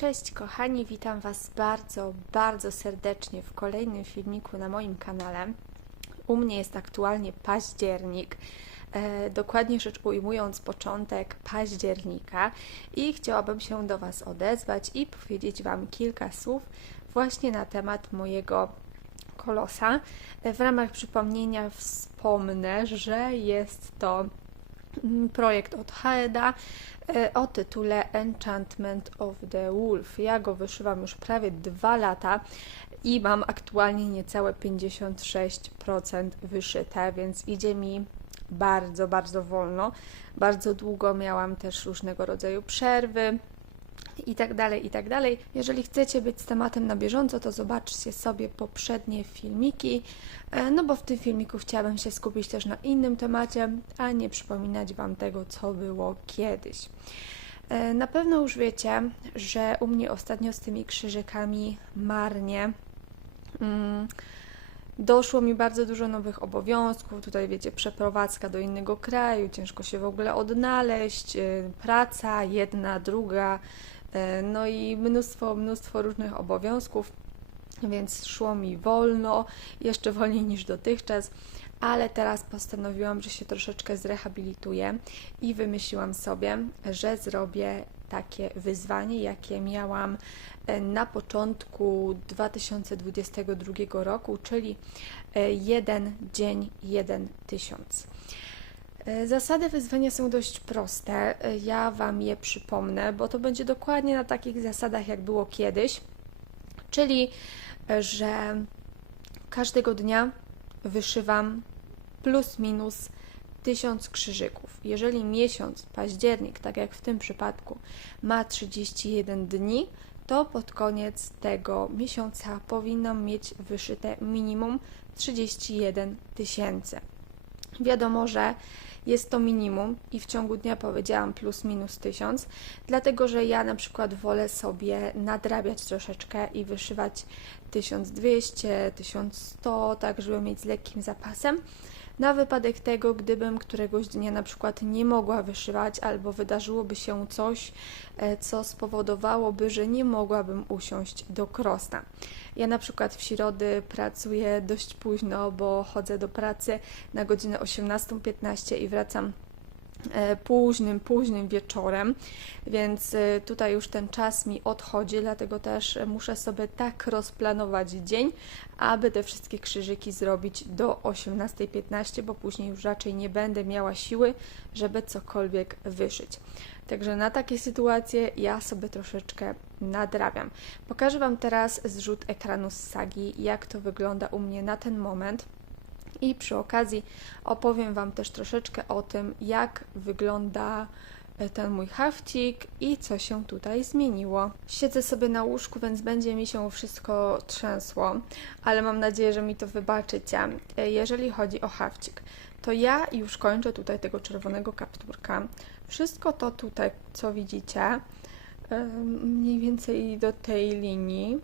Cześć kochani, witam Was bardzo, bardzo serdecznie w kolejnym filmiku na moim kanale. U mnie jest aktualnie październik, dokładnie rzecz ujmując początek października i chciałabym się do Was odezwać i powiedzieć Wam kilka słów właśnie na temat mojego kolosa. W ramach przypomnienia wspomnę, że jest to projekt od Haeda o tytule Enchantment of the Wolf. Ja go wyszywam już prawie 2 lata i mam aktualnie niecałe 56% wyszyte, więc idzie mi bardzo, bardzo wolno. Bardzo długo miałam też różnego rodzaju przerwy i tak dalej, i tak dalej. Jeżeli chcecie być z tematem na bieżąco, to zobaczcie sobie poprzednie filmiki, no bo w tym filmiku chciałabym się skupić też na innym temacie, a nie przypominać Wam tego, co było kiedyś. Na pewno już wiecie, że u mnie ostatnio z tymi krzyżykami marnie. Doszło mi bardzo dużo nowych obowiązków, tutaj wiecie, przeprowadzka do innego kraju, ciężko się w ogóle odnaleźć, praca jedna, druga, no i mnóstwo różnych obowiązków, więc szło mi wolno, jeszcze wolniej niż dotychczas, ale teraz postanowiłam, że się troszeczkę zrehabilituję i wymyśliłam sobie, że zrobię takie wyzwanie, jakie miałam na początku 2022 roku, czyli 1 dzień, 1 tysiąc. Zasady wyzwania są dość proste, ja Wam je przypomnę, bo to będzie dokładnie na takich zasadach, jak było kiedyś, czyli, że każdego dnia wyszywam plus minus 1000 krzyżyków. Jeżeli miesiąc, październik, tak jak w tym przypadku, ma 31 dni, to pod koniec tego miesiąca powinnam mieć wyszyte minimum 31 tysięcy. Wiadomo, że jest to minimum i w ciągu dnia powiedziałam plus minus 1000, dlatego że ja na przykład wolę sobie nadrabiać troszeczkę i wyszywać 1200, 1100, tak żeby mieć z lekkim zapasem. Na wypadek tego, gdybym któregoś dnia na przykład nie mogła wyszywać albo wydarzyłoby się coś, co spowodowałoby, że nie mogłabym usiąść do krosna. Ja na przykład w środy pracuję dość późno, bo chodzę do pracy na godzinę 18:15 i wracam późnym wieczorem, więc tutaj już ten czas mi odchodzi, dlatego też muszę sobie tak rozplanować dzień, aby te wszystkie krzyżyki zrobić do 18:15, bo później już raczej nie będę miała siły, żeby cokolwiek wyszyć. Także na takie sytuacje ja sobie troszeczkę nadrabiam. Pokażę Wam teraz zrzut ekranu z sagi, jak to wygląda u mnie na ten moment. I przy okazji opowiem Wam też troszeczkę o tym, jak wygląda ten mój hafcik i co się tutaj zmieniło. Siedzę sobie na łóżku, więc będzie mi się wszystko trzęsło, ale mam nadzieję, że mi to wybaczycie. Jeżeli chodzi o hafcik, to ja już kończę tutaj tego czerwonego kapturka. Wszystko to tutaj, co widzicie, mniej więcej do tej linii,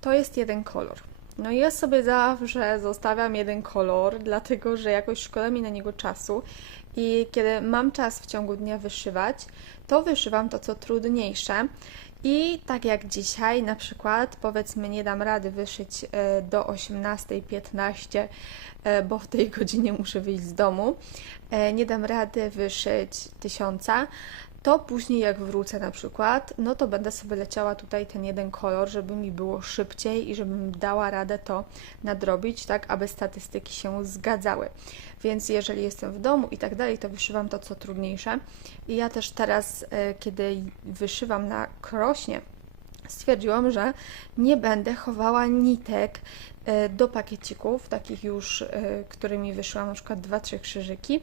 to jest jeden kolor. No i ja sobie zawsze zostawiam jeden kolor, dlatego że jakoś szkoda mi na niego czasu i kiedy mam czas w ciągu dnia wyszywać, to wyszywam to, co trudniejsze. I tak jak dzisiaj, na przykład, powiedzmy, nie dam rady wyszyć do 18:15, bo w tej godzinie muszę wyjść z domu, nie dam rady wyszyć 1000, to później jak wrócę na przykład, no to będę sobie leciała tutaj ten jeden kolor, żeby mi było szybciej i żebym dała radę to nadrobić, tak aby statystyki się zgadzały. Więc jeżeli jestem w domu i tak dalej, to wyszywam to, co trudniejsze. I ja też teraz, kiedy wyszywam na krośnie, stwierdziłam, że nie będę chowała nitek do pakiecików, takich już, którymi wyszyłam na przykład 2-3 krzyżyki,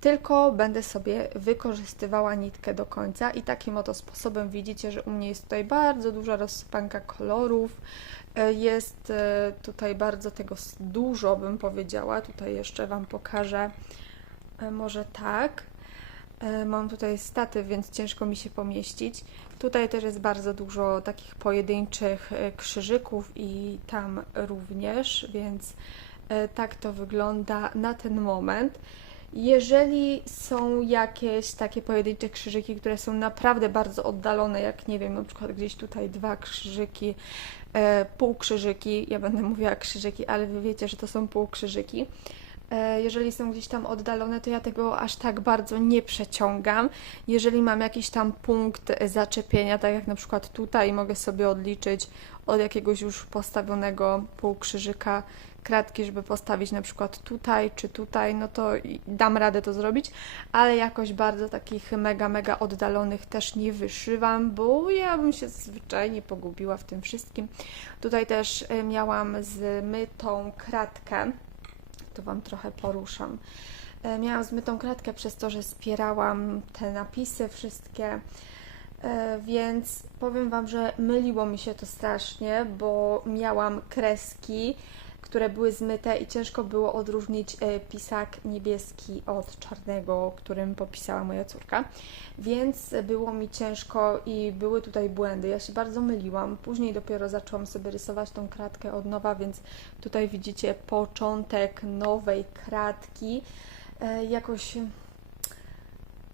tylko będę sobie wykorzystywała nitkę do końca i takim oto sposobem widzicie, że u mnie jest tutaj bardzo duża rozsypanka kolorów, jest tutaj bardzo tego dużo, bym powiedziała. Tutaj jeszcze Wam pokażę, może tak. Mam tutaj statyw, więc ciężko mi się pomieścić. Tutaj też jest bardzo dużo takich pojedynczych krzyżyków i tam również, więc tak to wygląda na ten moment. Jeżeli są jakieś takie pojedyncze krzyżyki, które są naprawdę bardzo oddalone, jak nie wiem, na przykład gdzieś tutaj 2 krzyżyki, półkrzyżyki, ja będę mówiła krzyżyki, ale wy wiecie, że to są półkrzyżyki. Jeżeli są gdzieś tam oddalone, to ja tego aż tak bardzo nie przeciągam. Jeżeli mam jakiś tam punkt zaczepienia, tak jak na przykład tutaj, mogę sobie odliczyć od jakiegoś już postawionego półkrzyżyka kratki, żeby postawić na przykład tutaj czy tutaj, no to dam radę to zrobić, ale jakoś bardzo takich mega oddalonych też nie wyszywam, bo ja bym się zwyczajnie pogubiła w tym wszystkim. Tutaj też miałam zmytą kratkę, to Wam trochę poruszam. Miałam zmytą kratkę przez to, że spierałam te napisy wszystkie, więc powiem Wam, że myliło mi się to strasznie, bo miałam kreski, które były zmyte i ciężko było odróżnić pisak niebieski od czarnego, którym popisała moja córka, więc było mi ciężko i były tutaj błędy. Ja się bardzo myliłam. Później dopiero zaczęłam sobie rysować tą kratkę od nowa, więc tutaj widzicie początek nowej kratki. Jakoś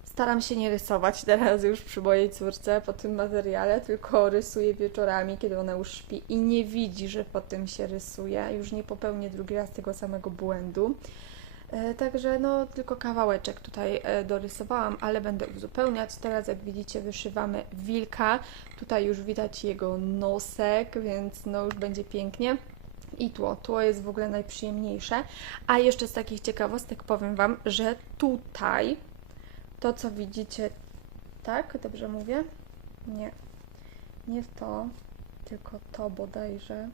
staram się nie rysować teraz już przy mojej córce po tym materiale, tylko rysuję wieczorami, kiedy ona już śpi i nie widzi, że po tym się rysuje. Już nie popełnię drugi raz tego samego błędu. Także no tylko kawałeczek tutaj dorysowałam, ale będę uzupełniać. Teraz jak widzicie wyszywamy wilka. Tutaj już widać jego nosek, więc no już będzie pięknie. I tło. Tło jest w ogóle najprzyjemniejsze. A jeszcze z takich ciekawostek powiem Wam, że tutaj to, co widzicie, tak? Dobrze mówię? Nie. Nie to, tylko to bodajże.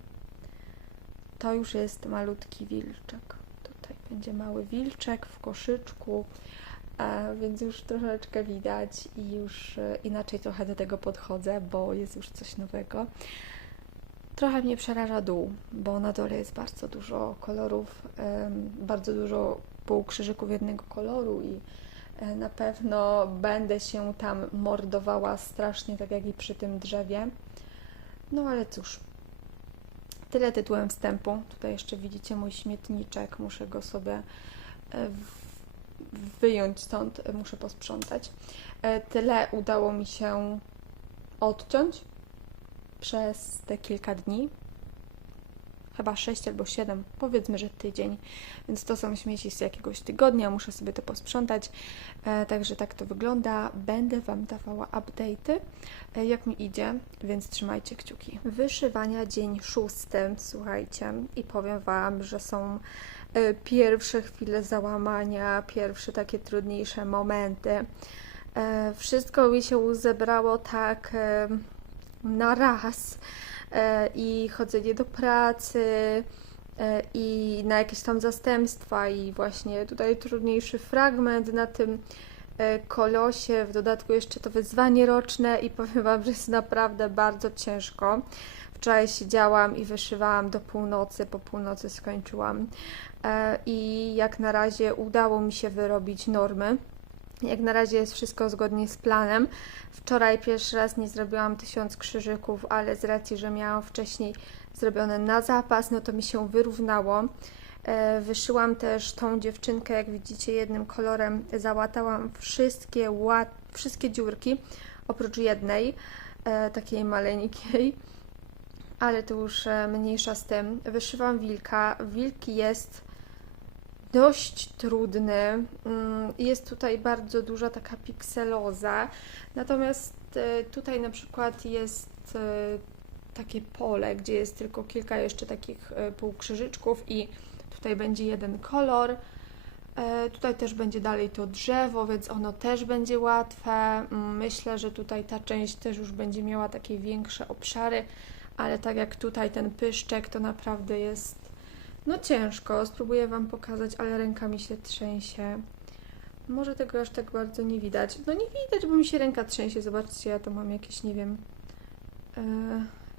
To już jest malutki wilczek. Tutaj będzie mały wilczek w koszyczku, więc już troszeczkę widać i już inaczej trochę do tego podchodzę, bo jest już coś nowego. Trochę mnie przeraża dół, bo na dole jest bardzo dużo kolorów, bardzo dużo półkrzyżyków jednego koloru i na pewno będę się tam mordowała strasznie, tak jak i przy tym drzewie. No ale cóż, tyle tytułem wstępu. Tutaj jeszcze widzicie mój śmietniczek, muszę go sobie wyjąć stąd, muszę posprzątać. Tyle udało mi się odciąć przez te kilka dni. Chyba 6 albo 7, powiedzmy, że tydzień, więc to są śmieci z jakiegoś tygodnia, muszę sobie to posprzątać, także tak to wygląda. Będę Wam dawała update'y, jak mi idzie, więc trzymajcie kciuki. Wyszywania dzień 6, słuchajcie, i powiem Wam, że są pierwsze chwile załamania, pierwsze takie trudniejsze momenty. Wszystko mi się zebrało tak na raz, i chodzenie do pracy i na jakieś tam zastępstwa i właśnie tutaj trudniejszy fragment na tym kolosie, w dodatku jeszcze to wyzwanie roczne i powiem Wam, że jest naprawdę bardzo ciężko. Wczoraj siedziałam i wyszywałam do północy, po północy skończyłam i jak na razie udało mi się wyrobić normy. Jak na razie jest wszystko zgodnie z planem. Wczoraj pierwszy raz nie zrobiłam 1000 krzyżyków, ale z racji, że miałam wcześniej zrobione na zapas, no to mi się wyrównało. Wyszyłam też tą dziewczynkę, jak widzicie, jednym kolorem. Załatałam wszystkie dziurki, oprócz jednej, takiej maleńkiej, ale to już mniejsza z tym. Wyszywam wilka. Wilk jest dość trudny. Jest tutaj bardzo duża taka pikseloza. Natomiast tutaj na przykład jest takie pole, gdzie jest tylko kilka jeszcze takich półkrzyżyczków i tutaj będzie jeden kolor. Tutaj też będzie dalej to drzewo, więc ono też będzie łatwe. Myślę, że tutaj ta część też już będzie miała takie większe obszary, ale tak jak tutaj ten pyszczek, to naprawdę jest no ciężko. Spróbuję Wam pokazać, ale ręka mi się trzęsie. Może tego aż tak bardzo nie widać. No nie widać, bo mi się ręka trzęsie. Zobaczcie, ja to mam jakieś, nie wiem,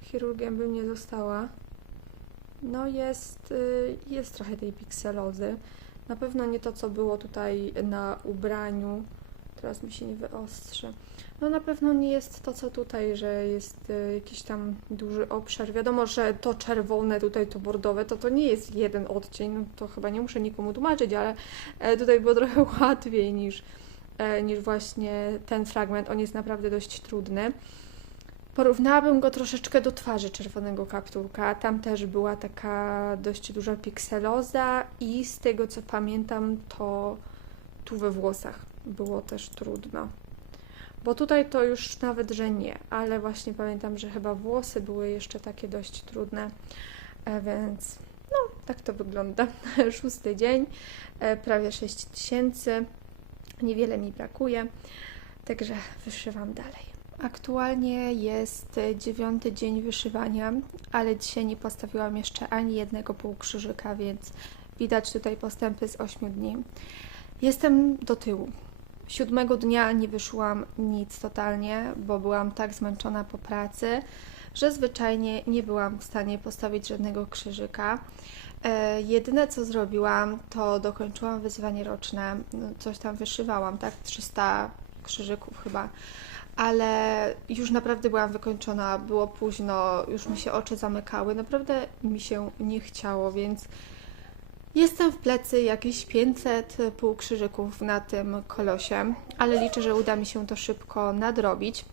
chirurgiem bym nie została. No jest trochę tej pikselozy. Na pewno nie to, co było tutaj na ubraniu, Teraz mi się nie wyostrzy. No na pewno nie jest to, co tutaj, że jest jakiś tam duży obszar. Wiadomo, że to czerwone, tutaj to bordowe, to nie jest jeden odcień, no to chyba nie muszę nikomu tłumaczyć, ale tutaj było trochę łatwiej niż właśnie ten fragment. On jest naprawdę dość trudny. Porównałabym go troszeczkę do twarzy czerwonego kapturka. Tam też była taka dość duża pikseloza i z tego co pamiętam, to tu we włosach było też trudno. Bo tutaj to już nawet, że nie, ale właśnie pamiętam, że chyba włosy były jeszcze takie dość trudne, więc no, tak to wygląda. 6. dzień, prawie 6000, niewiele mi brakuje, także wyszywam dalej. Aktualnie jest 9. dzień wyszywania, ale dzisiaj nie postawiłam jeszcze ani jednego półkrzyżyka, więc widać tutaj postępy z 8 dni. Jestem do tyłu. 7. dnia nie wyszłam nic totalnie, bo byłam tak zmęczona po pracy, że zwyczajnie nie byłam w stanie postawić żadnego krzyżyka. Jedyne co zrobiłam, to dokończyłam wyzwanie roczne. Coś tam wyszywałam, tak? 300 krzyżyków chyba. Ale już naprawdę byłam wykończona, było późno, już mi się oczy zamykały, naprawdę mi się nie chciało, więc jestem w plecy jakieś 500 półkrzyżyków na tym kolosie, ale liczę, że uda mi się to szybko nadrobić.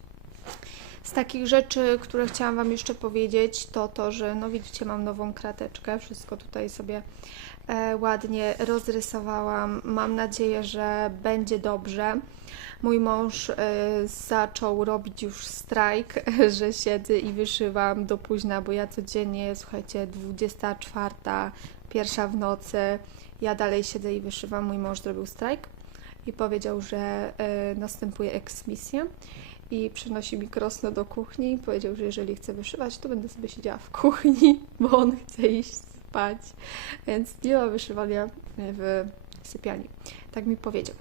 Z takich rzeczy, które chciałam Wam jeszcze powiedzieć, to to, że no widzicie, mam nową krateczkę, wszystko tutaj sobie ładnie rozrysowałam. Mam nadzieję, że będzie dobrze. Mój mąż zaczął robić już strajk, że siedzę i wyszywam do późna, bo ja codziennie, słuchajcie, 24, 1 w nocy, ja dalej siedzę i wyszywam. Mój mąż zrobił strajk i powiedział, że następuje eksmisja i przynosi mi krosno do kuchni i powiedział, że jeżeli chcę wyszywać, to będę sobie siedziała w kuchni, bo on chce iść spać, więc nie ma wyszywania w sypialni. Tak mi powiedział.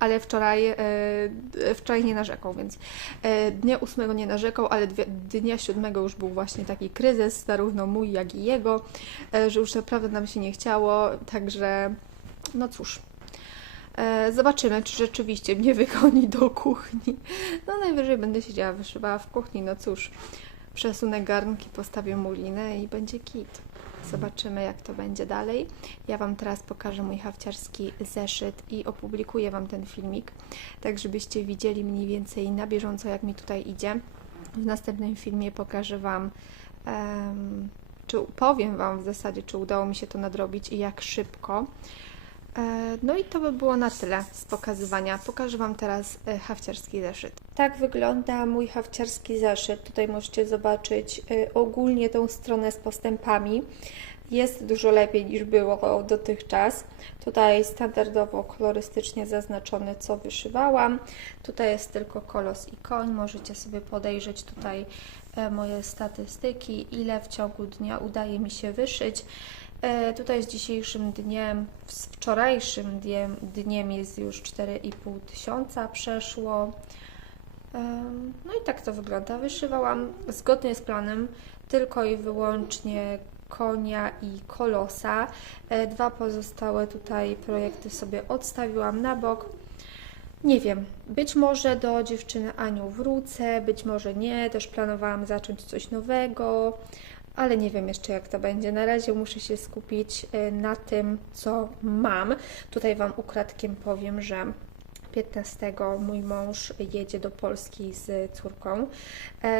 Ale wczoraj nie narzekał, więc dnia 8 nie narzekał, ale dnia 7 już był właśnie taki kryzys, zarówno mój, jak i jego, że już naprawdę nam się nie chciało, także no cóż. Zobaczymy, czy rzeczywiście mnie wygoni do kuchni. No najwyżej będę siedziała, wyszywała w kuchni, no cóż. Przesunę garnki, postawię mulinę i będzie kit. Zobaczymy, jak to będzie dalej. Ja Wam teraz pokażę mój hafciarski zeszyt i opublikuję Wam ten filmik, tak żebyście widzieli mniej więcej na bieżąco, jak mi tutaj idzie. W następnym filmie pokażę Wam, powiem Wam w zasadzie, czy udało mi się to nadrobić i jak szybko. No i to by było na tyle z pokazywania. Pokażę Wam teraz hafciarski zeszyt. Tak wygląda mój hafciarski zeszyt. Tutaj możecie zobaczyć ogólnie tą stronę z postępami. Jest dużo lepiej niż było dotychczas. Tutaj standardowo kolorystycznie zaznaczone, co wyszywałam. Tutaj jest tylko kolos i koń. Możecie sobie podejrzeć tutaj moje statystyki, ile w ciągu dnia udaje mi się wyszyć. Tutaj z dzisiejszym dniem, z wczorajszym dniem jest już 4500 przeszło. No i tak to wygląda. Wyszywałam zgodnie z planem tylko i wyłącznie konia i kolosa. 2 pozostałe tutaj projekty sobie odstawiłam na bok. Nie wiem, być może do dziewczyny Aniu wrócę, być może nie, też planowałam zacząć coś nowego, ale nie wiem jeszcze, jak to będzie. Na razie muszę się skupić na tym, co mam. Tutaj Wam ukradkiem powiem, że 15 mój mąż jedzie do Polski z córką.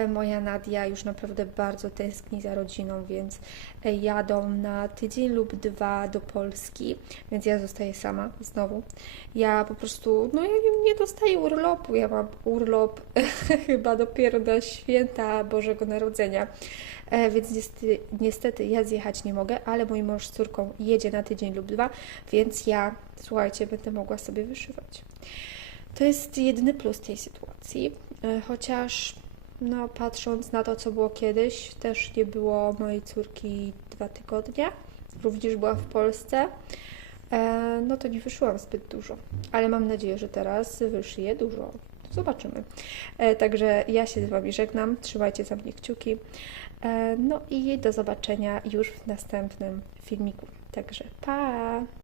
Moja Nadia już naprawdę bardzo tęskni za rodziną, więc jadą na tydzień lub 2 do Polski, więc ja zostaję sama znowu. Ja po prostu, no ja nie dostaję urlopu, ja mam urlop chyba dopiero na święta Bożego Narodzenia, więc niestety ja zjechać nie mogę, ale mój mąż z córką jedzie na tydzień lub 2, więc ja, słuchajcie, będę mogła sobie wyszywać. To jest jedyny plus tej sytuacji, chociaż no, patrząc na to, co było kiedyś, też nie było mojej córki 2 tygodnie, również była w Polsce, no to nie wyszyłam zbyt dużo, ale mam nadzieję, że teraz wyszyję dużo. Zobaczymy. Także ja się z Wami żegnam, trzymajcie za mnie kciuki, no i do zobaczenia już w następnym filmiku. Także pa!